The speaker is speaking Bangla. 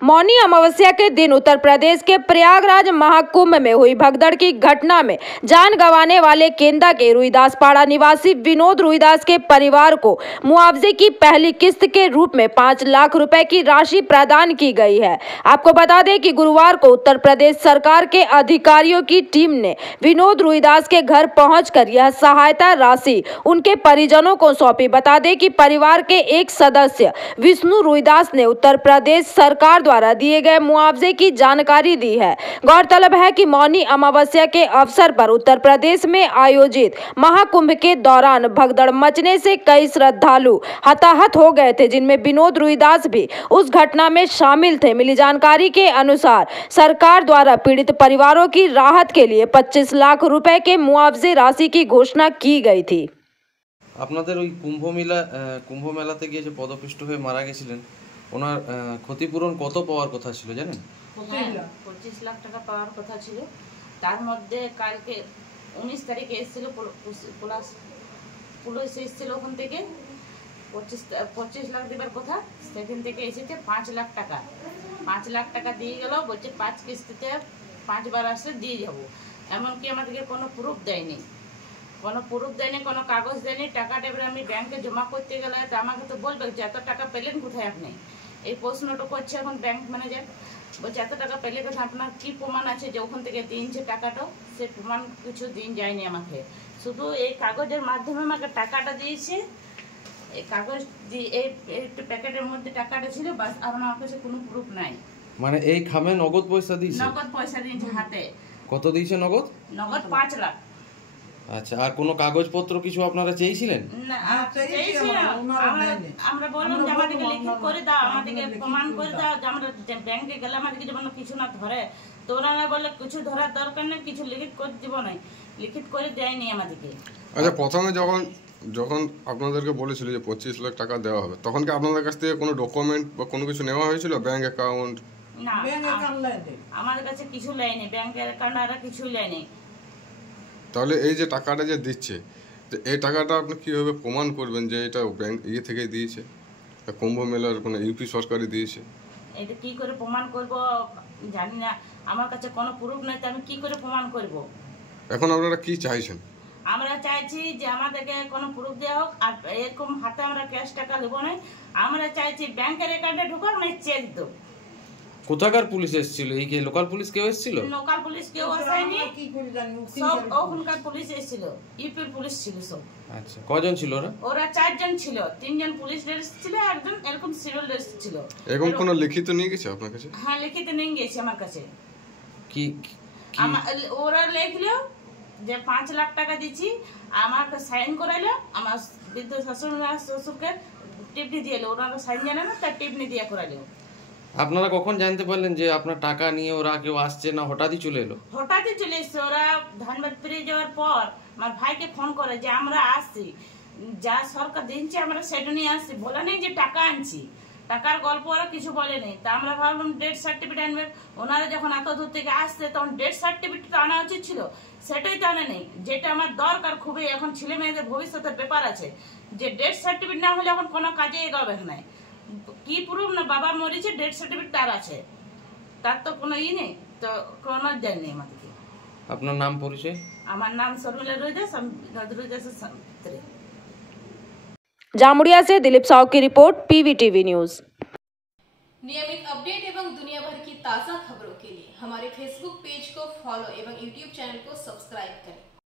मौनी अमावस्या के दिन उत्तर प्रदेश के प्रयागराज महाकुंभ में हुई भगदड़ की घटना में जान गंवाने वाले केंदा के रुईदासपाड़ा निवासी विनोद रुईदास के परिवार को मुआवजे की पहली किस्त के रूप में 5 लाख रुपए की राशि प्रदान की गई है। आपको बता दें कि गुरुवार को उत्तर प्रदेश सरकार के अधिकारियों की टीम ने विनोद रुईदास के घर पहुंचकर यह सहायता राशि उनके परिजनों को सौंपी। बता दें कि परिवार के एक सदस्य विष्णु रुईदास ने उत्तर प्रदेश सरकार द्वारा दिए गए मुआवजे की जानकारी दी है। गौरतलब है कि मौनी अमावस्या के अवसर पर उत्तर प्रदेश में आयोजित महाकुंभ के दौरान भगदड़ मचने से कई श्रद्धालु हताहत हो गए थे, जिनमें विनोद रुईदास भी उस घटना में शामिल थे। मिली जानकारी के अनुसार सरकार द्वारा पीड़ित परिवारों की राहत के लिए 25 लाख रुपए के मुआवजे राशि की घोषणा की गई थी। আপনাদের ওই কুম্ভ মেলাতে গিয়ে যে পদপিষ্ট হয়ে মারা গেছিলেন, ওনার ক্ষতিপূরণ কত পাওয়ার কথা ছিল জানেন? 25 লাখ টাকা পাওয়ার কথা ছিল। তার মধ্যে কালকে 19 তারিখে এসেছিল পুলিশ এসেছিল, ওখান থেকে 25 লাখ দেবার কথা, সেখান থেকে এসেছে 5 লাখ টাকা। 5 লাখ টাকা দিয়ে গেল, বলছে 5 কিস্তিতে 5 বার আসলে দিয়ে যাবো। এমনকি আমাদেরকে কোনো প্রুফ দেয়নি, কোনো কাগজ দেয়নি। টাকাটা এবারে আমি ব্যাংকে জমা করতে গেলে তো আমাকে তো বলবে যে এত টাকা পেলেন কোথায় আপনি, এই প্রশ্নটা করছে এখন ব্যাংক ম্যানেজার। বলছে এত টাকা পেলে কোথায়, আপনার কি প্রমাণ আছে যে ওখান থেকে দিনছে টাকাটা? সে প্রমাণ কিছু দিন যায়নি আমাকে, শুধু এই কাগজের মাধ্যমে আমাকে টাকাটা দিয়েছে। এই কাগজ দিয়ে একটু প্যাকেটের মধ্যে টাকাটা ছিল, বাস। আমার কাছে কোনো প্রুফ নাই। মানে এই খামে নগদ পয়সা দিয়েছে? নগদ পয়সা দিয়েছে হাতে। কত দিয়েছে নগদ? নগদ 5 লাখ। আচ্ছা, আর কোনো কাগজপত্র কিছু আপনারা চেয়েছিলেন? আমরা বললাম যে আমাদেরকে লিখিত করে দাও, আমাদেরকে প্রমাণ করে দাও যে আমরা ব্যাংকে গেলে আমাদেরকে যেমন কিছু না ধরে। তো ওনারা বললে কিছু ধরার দরকার নেই, কিছু লিখিত করে দিব না, লিখিত করে দেয়নি আমাদেরকে। আচ্ছা, প্রথমে যখন আপনাদেরকে বলেছিল যে 25 লাখ টাকা দেওয়া হবে, তখন কি আপনাদের কাছ থেকে কোনো ডকুমেন্ট বা কোনো কিছু নেওয়া হয়েছিল? Bank account? না, আমাদের কাছে কিছু নেয়নি, ব্যাংকের অ্যাকাউন্ট আর কিছুই নেয়নি। তাহলে এই যে টাকাটা যে দিচ্ছে, এই টাকাটা আপনি কিভাবে প্রমাণ করবেন যে এটা ব্যাংক থেকে দিয়েছে, কুম্ভ মেলার মানে ইউপি সরকারই দিয়েছে? এটা কি করে প্রমাণ করব জানি না, আমার কাছে কোনো প্রুফ নাই, তো আমি কি করে প্রমাণ করব? এখন আপনারা কি চাইছেন? আমরা চাইছি যে আমাদেরকে কোনো প্রুফ দেওয়া হোক, আর এরকম হাতে আমরা ক্যাশ টাকা দেবো না। আমরা চাইছি ব্যাংকের অ্যাকাউন্টে ঢুকাক, না চেক দেব। কোথাকার পুলিশ এসেছিল? এই যে লোকাল পুলিশ কেউ এসেছিল? লোকাল পুলিশ কেউ আসেনি, সব ওখানকার পুলিশ এসেছিল, ইউপির পুলিশ ছিল সব। আচ্ছা, কজন ছিল ওরা? ওরা 4 জন ছিল, 3 জন পুলিশ ড্রেস ছিল, একজন এরকম সিভিল ড্রেস ছিল। এরকম কোনো লিখিত নিয়ে গেছে আপনার কাছে? হ্যাঁ, লিখিত নিয়ে গেছে আমার কাছে। কি ওরা লিখলো যে 5 লাখ টাকা দিচ্ছি, আমাকে সাইন করাইলো, আমার বৃদ্ধ শ্বশুরকে টিপনি দিয়ে এলো। ওরা সাইন জানে না, তার টিপনি দিয়ে করাইলো। আপনারা কখন জানতে পারলেন যে আপনার টাকা নিয়ে ওরা কেউ আসছে না? হঠাৎই চলে এলো? হঠাৎই চলে এসছে। ওরা ধানবাদ পেরিয়ে যাওয়ার পর আমার ভাইকে ফোন করে যে আমরা আসছি, যা সরকার দিচ্ছে আমরা সেটা নিয়ে আসছি, বলে নেই যে টাকা আনছি। টাকার গল্প ওরা কিছু বলে নেই। তা আমরা ভাবলাম ডেথ সার্টিফিকেট আনবে। ওনারা যখন এত দূর থেকে আসছে, তখন ডেথ সার্টিফিকেট আনা উচিত ছিল, সেটাই তো আনে নেই। যেটা আমার দরকার খুবই, এখন ছেলে মেয়েদের ভবিষ্যতের ব্যাপার আছে, যে ডেথ সার্টিফিকেট না হলে এখন কোনো কাজে এগোবে না। কি প্রুফ না বাবা মরেছে, ডেথ সার্টিফিকেট তার আছে, তার তো কোনো নেই, তো কোনো দেয় নেই আমাদেরকে। আপনার নাম পরিচয়? আমার নাম শর্মিলা রুইদাস, রুইদাসের স্ত্রী। जामुड़िया से दिलीप साहू की रिपोर्ट, PVTV न्यूज। नियमित अपडेट एवं दुनिया भर की ताज़ा खबरों के लिए हमारे फेसबुक पेज को फॉलो एवं यूट्यूब चैनल को सब्सक्राइब करें।